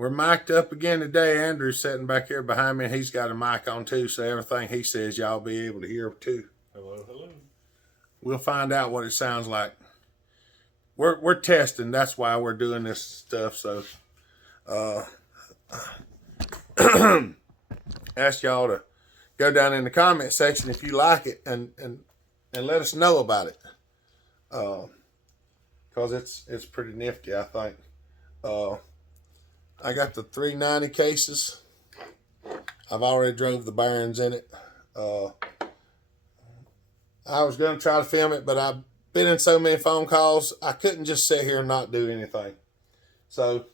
We're mic'd up again today. Andrew's sitting back here behind me, and he's got a mic on too, so everything he says y'all be able to hear too. Hello, hello. We'll find out what it sounds like. We're testing. That's why we're doing this stuff. So, ask y'all to go down in the comment section if you like it, and let us know about it. Cause it's pretty nifty, I think. I got the 390 cases. I've already drove the bearings in it. I was going to try to film it, but I've been in so many phone calls, I couldn't just sit here and not do anything. So,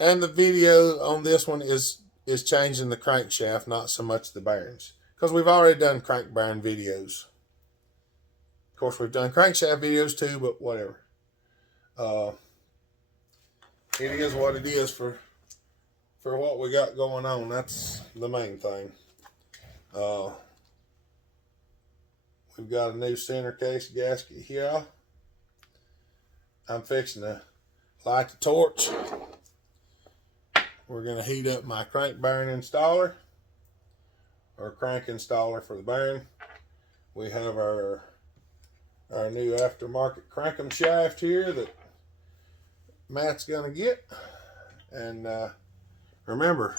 and the video on this one is changing the crankshaft, not so much the bearings. Because we've already done crank bearing videos. Of course, we've done crankshaft videos too, but whatever. It is what it is for what we got going on. That's the main thing. We've got a new center case gasket here. I'm fixing to light the torch. We're going to heat up my crank bearing installer, or crank installer for the bearing. We have our new aftermarket crankum shaft here that Matt's going to get. And remember,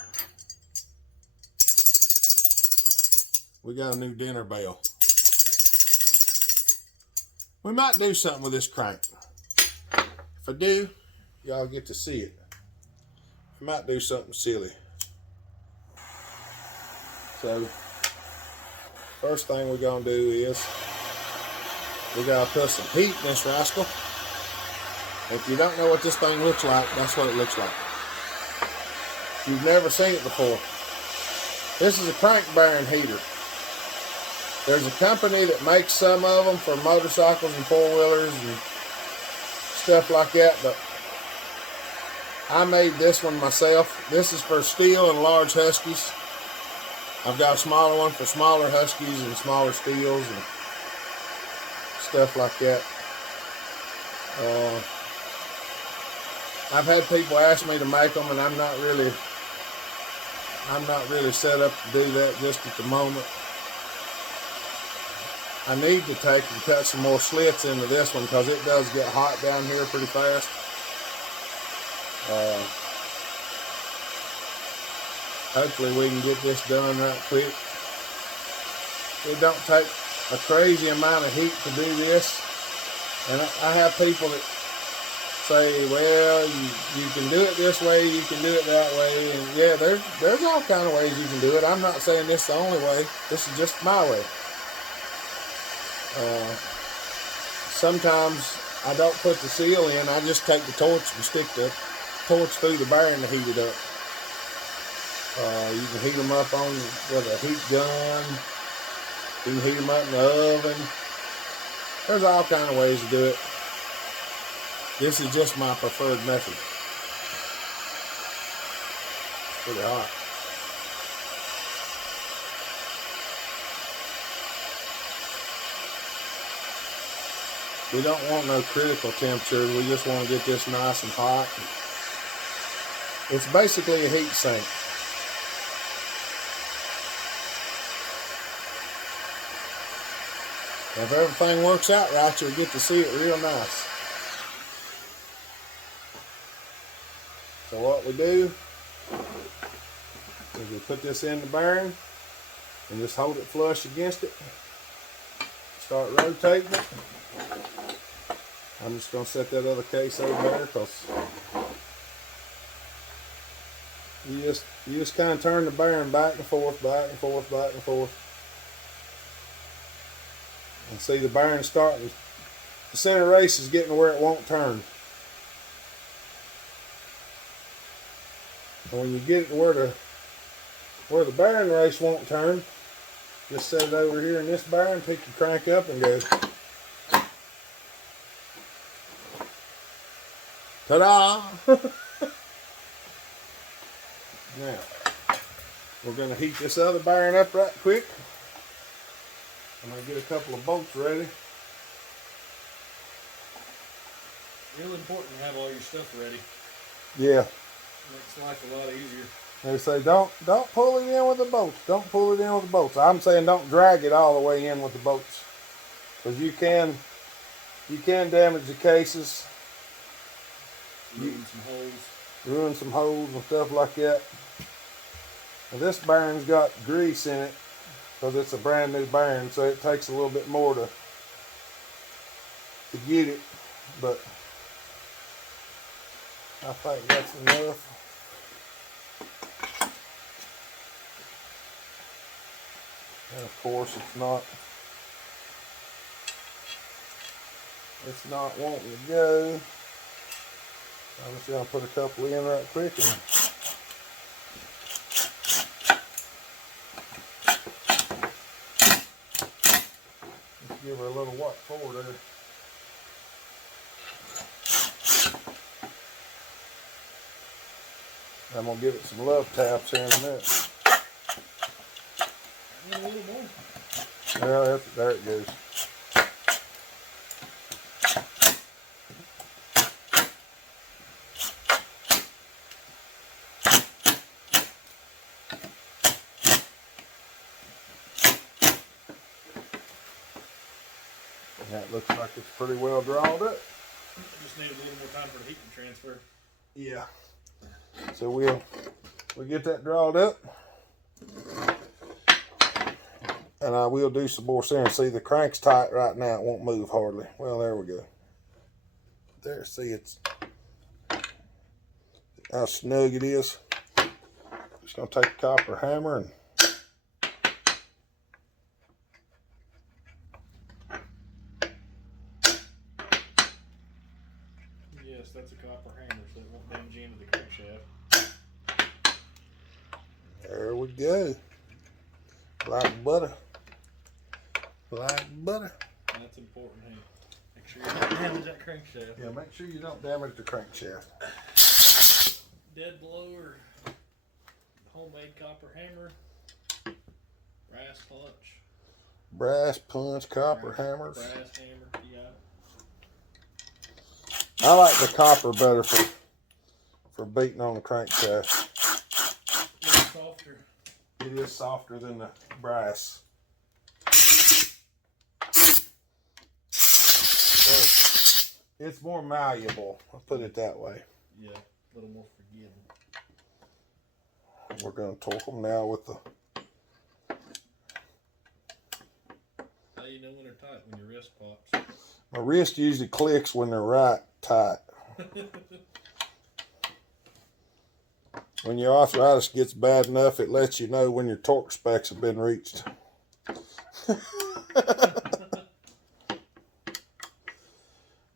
we got a new dinner bell. We might do something with this crank. If I do, y'all get to see it. I might do something silly. So, first thing we're going to do is we got to put some heat in this rascal. If you don't know what this thing looks like, that's what it looks like. If you've never seen it before, this is a crank bearing heater. There's a company that makes some of them for motorcycles and four-wheelers and stuff like that, but I made this one myself. This is for steel and large huskies. I've got a smaller one for smaller huskies and smaller steels and stuff like that. I've had people ask me to make them, and I'm not really set up to do that just at the moment. I need to take and cut some more slits into this one because it does get hot down here pretty fast. Hopefully we can get this done right quick. It don't take a crazy amount of heat to do this. And I have people that say, well, you can do it this way, you can do it that way. And yeah, there's all kind of ways you can do it. I'm not saying this is the only way. This is just my way. Sometimes I don't put the seal in. I just take the torch and stick the torch through the bearing to heat it up. You can heat them up with a heat gun. You can heat them up in the oven. There's all kind of ways to do it. This is just my preferred method. It's pretty hot. We don't want no critical temperature. We just want to get this nice and hot. It's basically a heat sink. If everything works out right, you'll get to see it real nice. So what we do is we put this in the bearing and just hold it flush against it. Start rotating it. I'm just going to set that other case over there because you just kind of turn the bearing back and forth, back and forth, back and forth. And see the bearing starting, the center race is getting where it won't turn. And when you get it where the bearing race won't turn, just set it over here in this bearing, pick your crank up and go. Ta-da! Now, we're going to heat this other bearing up right quick. I'm going to get a couple of bolts ready. Real important to have all your stuff ready. Yeah. Makes life a lot easier. They say don't pull it in with the bolts. Don't pull it in with the bolts. I'm saying don't drag it all the way in with the bolts, because you can damage the cases. Ruin some holes and stuff like that. Now this bearing's got grease in it because it's a brand new bearing, so it takes a little bit more to get it, but I think that's enough. And of course it's not wanting to go. I'm just going to put a couple in right quick. And let's give her a little what for there. I'm going to give it some love taps here in a minute. A little more. Well, there it goes. That looks like it's pretty well drawed up. Just need a little more time for the heat to transfer. Yeah. So we'll get that drawed up, and I will do some more searing. See, the crank's tight right now; it won't move hardly. Well, there we go. There, see, it's how snug it is. Just gonna take a copper hammer and that's a copper hammer, so it won't damage the end of the crankshaft. there we go. Like butter. Like butter. That's important, hey. Make sure you don't damage that crankshaft. Yeah, make sure you don't damage the crankshaft. Dead blower, homemade copper hammer, brass punch. Brass punch, copper hammers. Brass hammer, yeah. I like the copper better for beating on the crankshaft. It's softer. It is softer than the brass. So it's more malleable, I'll put it that way. Yeah, a little more forgiving. We're going to torque them now with the... How you know when they're tight? When your wrist pops. My wrist usually clicks when they're right tight. When your arthritis gets bad enough, it lets you know when your torque specs have been reached.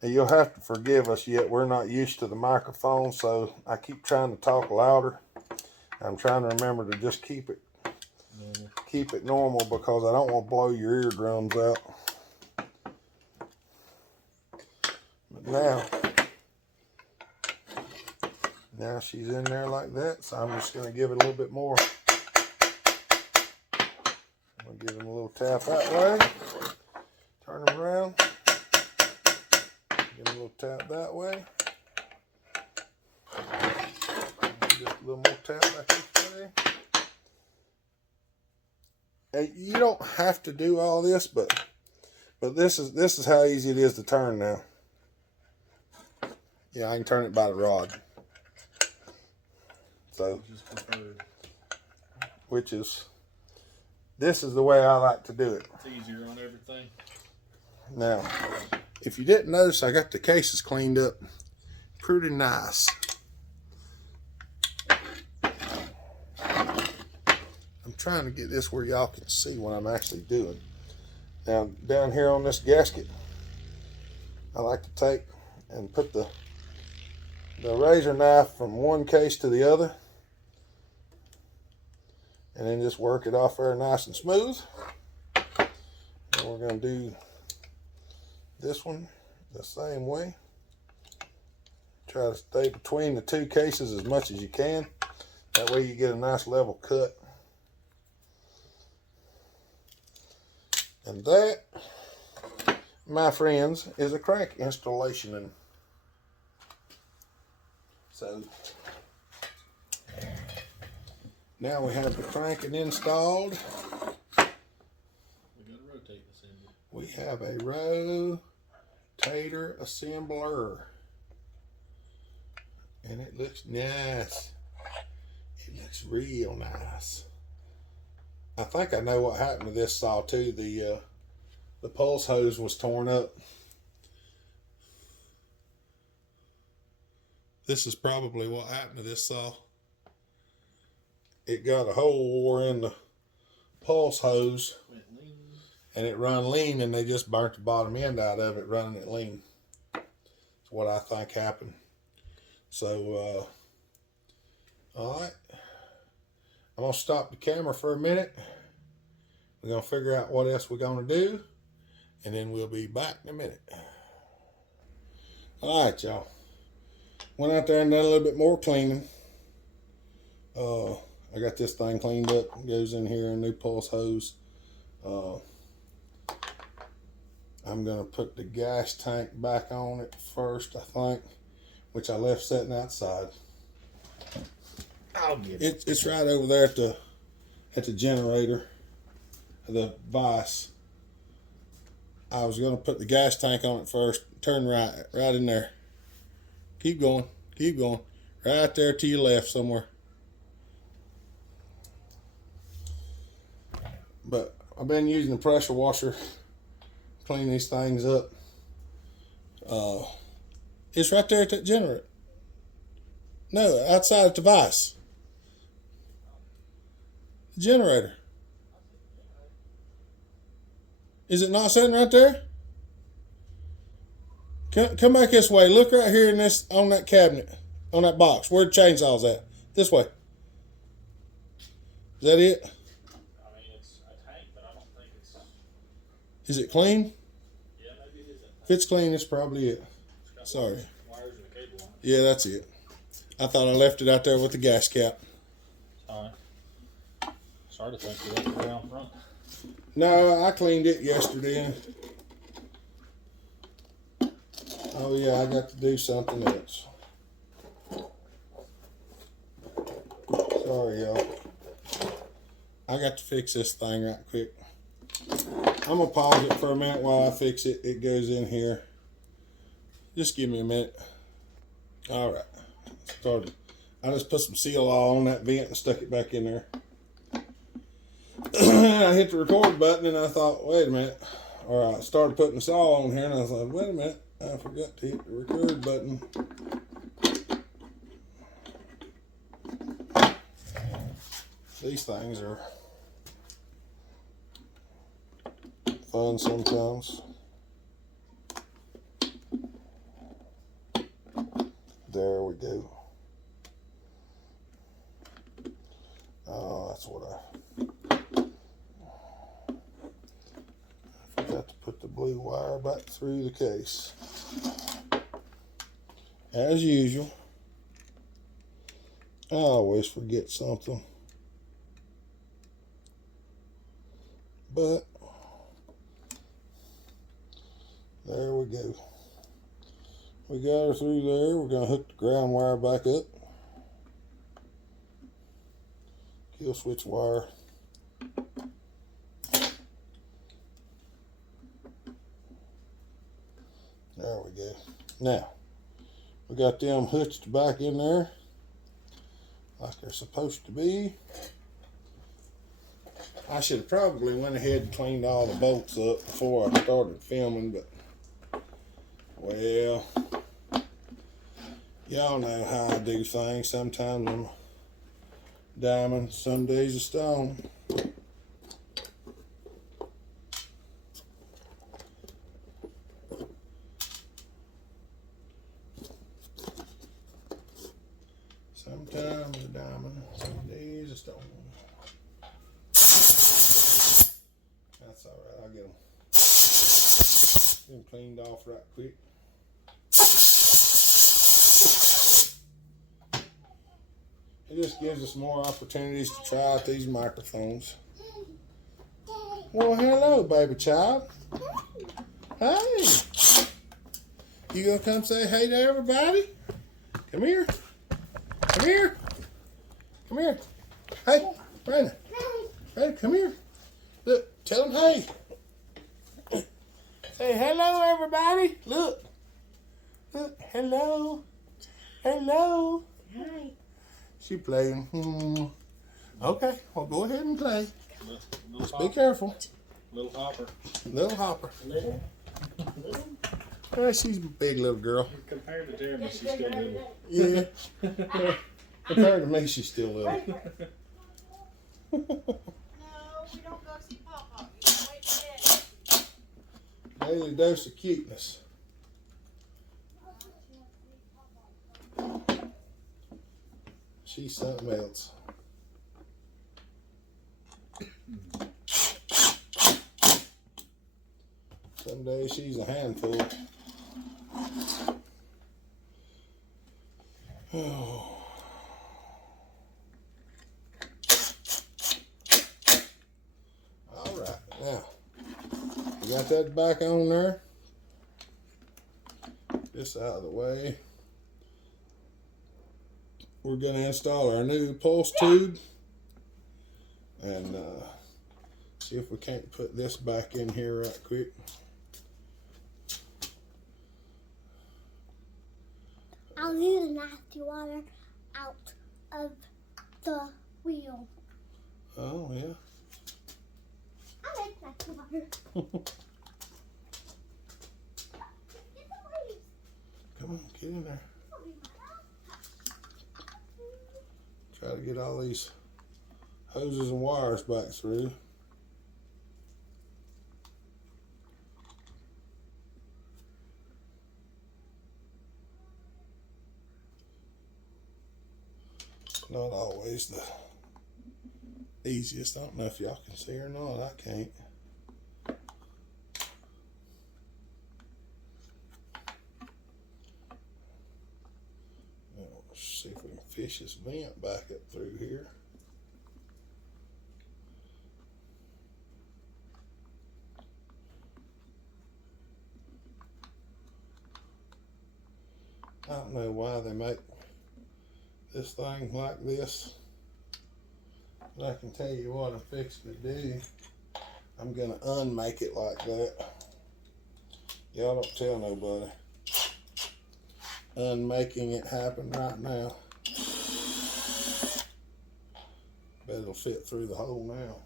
And you'll have to forgive us, yet we're not used to the microphone, so I keep trying to talk louder. I'm trying to remember to just keep it normal because I don't want to blow your eardrums out. But now she's in there like that, so I'm just going to give it a little bit more. I'm going to give him a little tap that way. Turn him around. Give him a little tap that way. Just a little more tap back this way. Hey, you don't have to do all this, but this is how easy it is to turn now. Yeah, I can turn it by the rod. So, this is the way I like to do it. It's easier on everything. Now, if you didn't notice, I got the cases cleaned up pretty nice. I'm trying to get this where y'all can see what I'm actually doing. Now, down here on this gasket, I like to take and put the razor knife from one case to the other, and then just work it off there nice and smooth. And we're going to do this one the same way. Try to stay between the two cases as much as you can. That way you get a nice level cut. And that, my friends, is a crank installation. And so Now we have the cranking installed. We got a rotate assembly. We have a rotator assembler. And it looks nice. It looks real nice. I think I know what happened to this saw too. The pulse hose was torn up. This is probably what happened to this saw. It got a hole wore in the pulse hose. Went lean. And it run lean, and they just burnt the bottom end out of it running it lean. That's what I think happened. So, all right. I'm going to stop the camera for a minute. We're going to figure out what else we're going to do, and then we'll be back in a minute. All right, y'all. Went out there and done a little bit more cleaning. I got this thing cleaned up. It goes in here, a new pulse hose. I'm going to put the gas tank back on it first, I think, which I left sitting outside. I'll get it. It's right over there at the generator, the vise. I was going to put the gas tank on it first. Turn right in there. Keep going, right there to your left somewhere. But I've been using the pressure washer, clean these things up. It's right there at that generator. No, outside at the vise. The generator. Is it not sitting right there? Come back this way. Look right here on that cabinet, on that box, where the chainsaw's at. This way. Is that it? I mean, it's a tank, but I don't think it's. Is it clean? Yeah, maybe it is. If it's clean, it's probably it. Sorry. Wires and a cable on it. Yeah, that's it. I thought I left it out there with the gas cap. Fine. Sorry to think you left it around front. No, I cleaned it yesterday. Oh yeah, I got to do something else. Sorry, y'all. I got to fix this thing right quick. I'm gonna pause it for a minute while I fix it. It goes in here. Just give me a minute. All right, started. I just put some seal oil on that vent and stuck it back in there. I hit the record button and I thought, wait a minute. Or I started putting the saw on here and I was like, wait a minute. I forgot to hit the record button. These things are fun sometimes. There we go. Oh, that's what I forgot to put the blue wire back through the case. As usual. I always forget something. But there we go. We got her through there. We're going to hook the ground wire back up. Kill switch wire. There we go. Now, we got them hooked back in there like they're supposed to be. I should have probably went ahead and cleaned all the bolts up before I started filming, but well, y'all know how I do things. Sometimes I'm diamond, some days a stone. Sometimes a diamond, some days a stone. That's all right, I'll get them cleaned off right quick. It just gives us more opportunities to try out these microphones. Well, hello, baby child. Hey. You gonna come say hey to everybody? Come here. Come here. Come here. Hey, Brandon. Brandon, come here. Look, tell them hey. Say hello, everybody. Look. Look, hello. Hello. Hi. She playing. Okay, well, go ahead and play. Just be Hopper. careful. Little hopper. Little Hopper. Little. She's a big little girl. Compared to Jeremy, she's still little. Yeah. Compared to me, she's still little. No, we don't go see Papa. You gotta wait for Daddy. Daily dose of cuteness. She's something else. Some days she's a handful. All right, now we got that back on there. This out of the way. We're going to install our new pulse tube and see if we can't put this back in here right quick. I'll use nasty water out of the wheel. Oh, yeah. I like nasty water. Come on, get in there. Try to get all these hoses and wires back through. Not always the easiest. I don't know if y'all can see or not. I can't. Let's see if we can fish this vent back up through here. I don't know why they make this thing like this, but I can tell you what I'm fixing to do. I'm gonna unmake it like that. Y'all don't tell nobody. Unmaking it happen right now. Bet it'll fit through the hole now.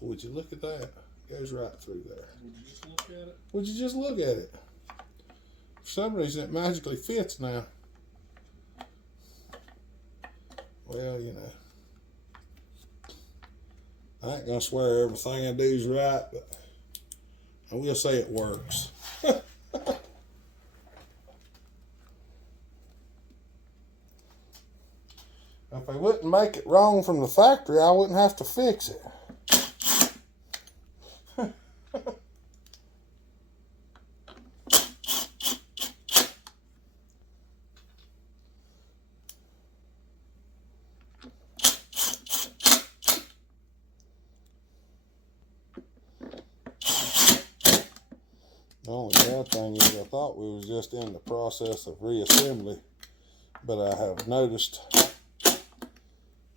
Would you look at that? Goes right through there. Would you just look at it? Would you just look at it? For some reason it magically fits now. Well, you know. I ain't gonna swear everything I do is right, but I will say it works. If I wouldn't make it wrong from the factory, I wouldn't have to fix it. The only bad thing is I thought we was just in the process of reassembly, but I have noticed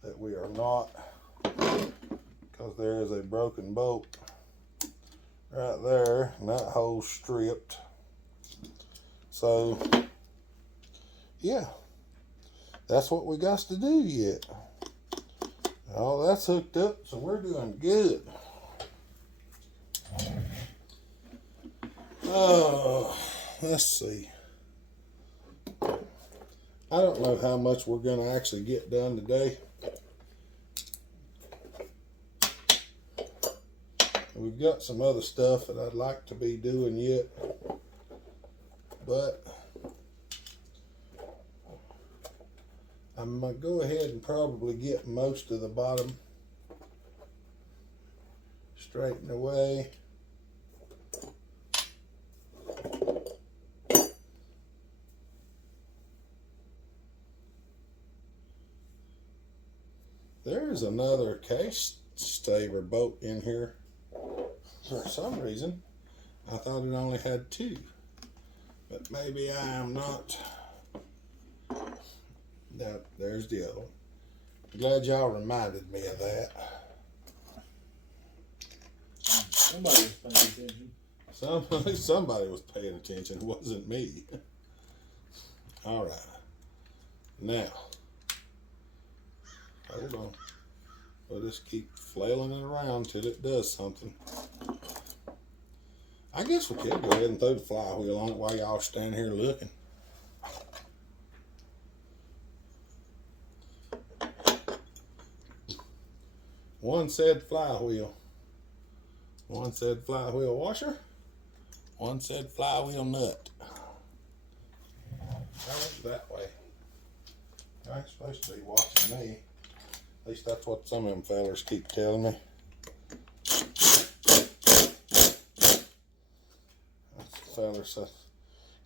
that we are not, because there is a broken bolt right there and that hole's stripped. So yeah, that's what we got to do yet. All that's hooked up, so we're doing good. Oh, let's see. I don't know how much we're going to actually get done today. We've got some other stuff that I'd like to be doing yet, but I'm going to go ahead and probably get most of the bottom straightened away. There's another case saver bolt in here. For some reason, I thought it only had two, but maybe I am not Now, there's the other one. Glad y'all reminded me of that. Somebody was paying attention. Somebody was paying attention. It wasn't me. All right. Now, hold on. We'll just keep flailing it around till it does something. I guess we could go ahead and throw the flywheel on it while y'all stand here looking. One said flywheel. One said flywheel washer. One said flywheel nut. I went that way. I ain't supposed to be watching me. At least that's what some of them fellers keep telling me. That's the feller says,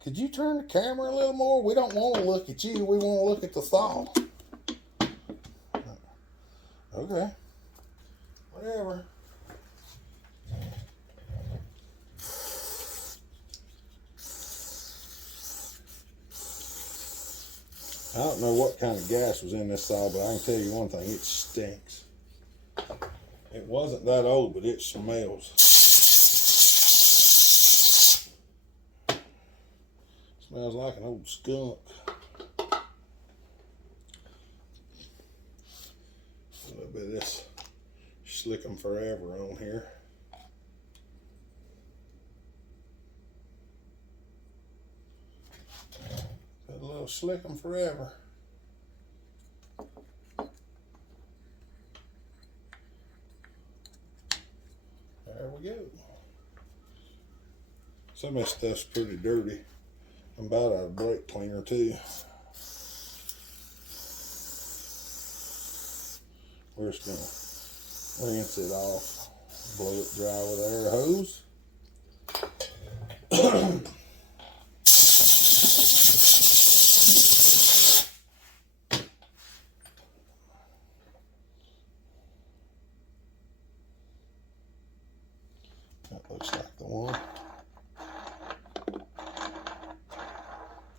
could you turn the camera a little more? We don't want to look at you. We want to look at the saw. Okay. Whatever. I don't know what kind of gas was in this saw, but I can tell you one thing, it stinks. It wasn't that old, but it smells. Smells like an old skunk. A little bit of this Slick 'em Forever on here. Got a little Slick 'em Forever. There we go. Some of this stuff's pretty dirty. I'm about out of brake cleaner too. We're just gonna rinse it off, blow it dry with an air hose. That looks like the one.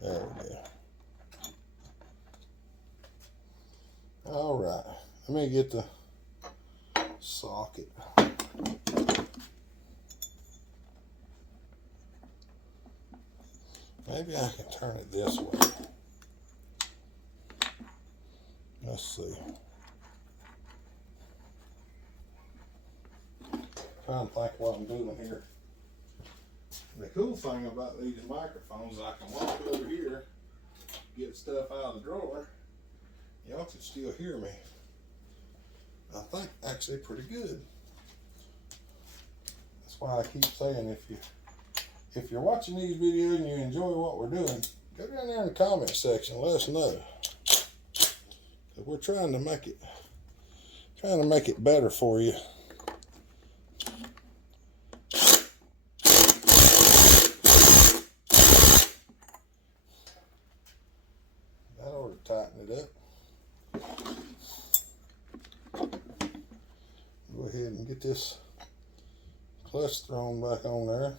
There we go. All right, let me get the socket. Maybe I can turn it this way. Let's see. Trying to think what I'm doing here. The cool thing about these microphones is I can walk over here, get stuff out of the drawer. Y'all can still hear me. I think actually pretty good. That's why I keep saying if you're watching these videos and you enjoy what we're doing, go down there in the comment section and let us know. 'Cause we're trying to make it better for you. That ought to tighten it up. Go ahead and get this clutch thrown back on there.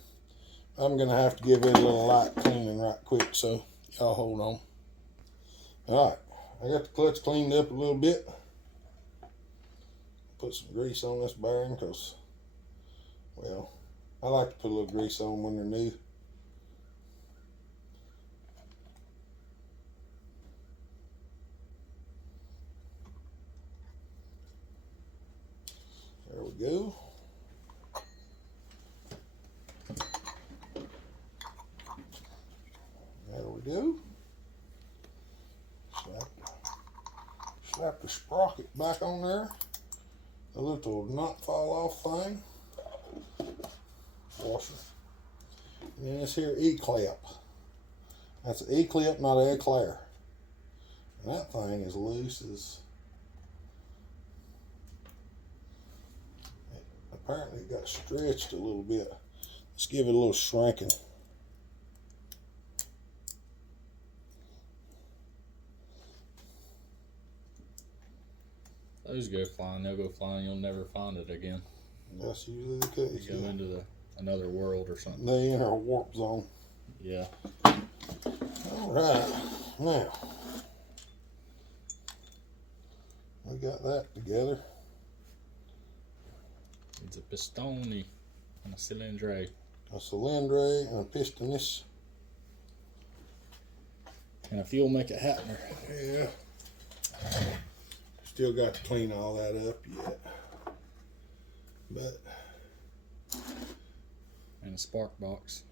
I'm gonna have to give it a little light cleaning right quick, so y'all hold on. Alright, I got the clutch cleaned up a little bit. Put some grease on this bearing because, well, I like to put a little grease on when they're new. There we go. There we go. Slap the sprocket back on there. A little not fall off thing. Washer. And then this here E-clip. That's an E-clip, not an eclair. And that thing is loose as... Apparently it got stretched a little bit. Let's give it a little shrinking. Those go flying, they'll go flying, you'll never find it again. That's usually the case. You go into another world or something. They enter a warp zone. Yeah. Alright, now We got that together. It's a pistone and a cylindre. A cylindre and a piston. This. And a fuel make it happen. Yeah. Still got to clean all that up yet. But. And a spark box.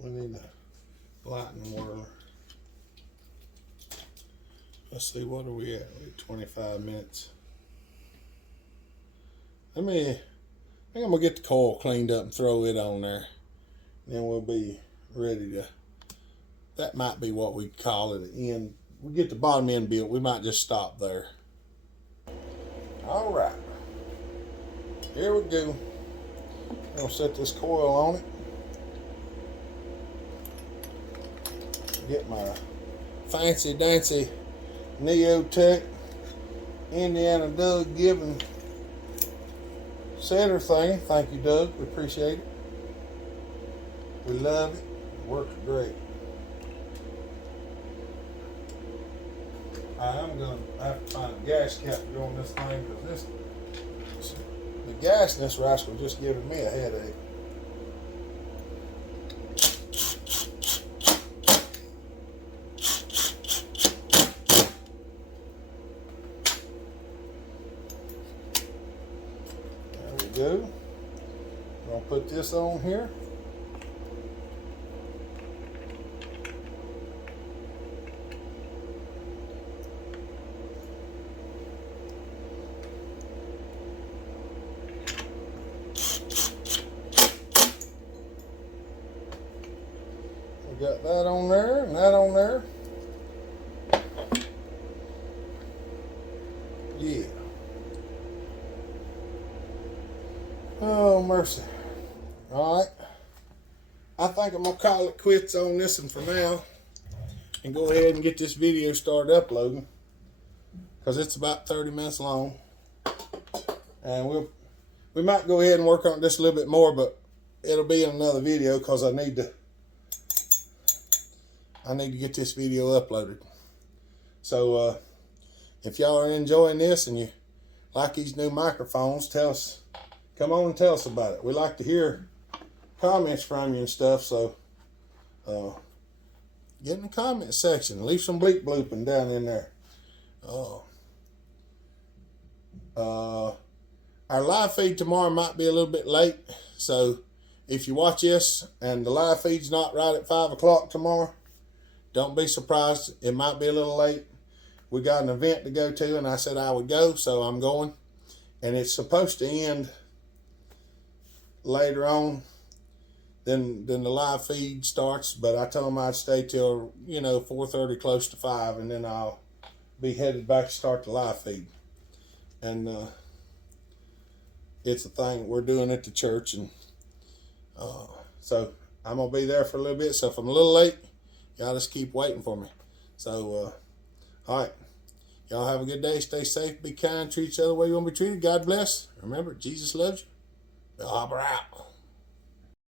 We need a lightning whirler. Let's see, what are we at? We're 25 minutes. I think I'm gonna get the coil cleaned up and throw it on there. Then we'll be ready to, that might be what we call it, the end. We get the bottom end built, we might just stop there. All right, here we go. I'm gonna set this coil on it. Get my fancy dancy Neotech Indiana Doug Gibbon center thing. Thank you, Doug. We appreciate it. We love it. It works great. I am going to have to find a gas cap to go on this thing because the gas in this rascal just giving me a headache. Go. I'm going to put this on here. We got that on there and that on there. Yeah. Oh, mercy. All right. I think I'm going to call it quits on this one for now and go ahead and get this video started uploading because it's about 30 minutes long. And we might go ahead and work on this a little bit more, but it'll be in another video because I need to get this video uploaded. So if y'all are enjoying this and you like these new microphones, tell us. Come on and tell us about it. We like to hear comments from you and stuff, so get in the comment section. Leave some bleep blooping down in there. Our live feed tomorrow might be a little bit late, so if you watch this and the live feed's not right at 5 o'clock tomorrow, don't be surprised. It might be a little late. We got an event to go to, and I said I would go, so I'm going. And it's supposed to end later on then the live feed starts, but I told them I'd stay till 4:30, close to 5, and then I'll be headed back to start the live feed. And it's a thing we're doing at the church, and so I'm gonna be there for a little bit. So if I'm a little late, y'all just keep waiting for me. So all right, y'all have a good day. Stay safe, be kind, treat each other the way you want to be treated. God bless. Remember, Jesus loves you. Bill Hopper out.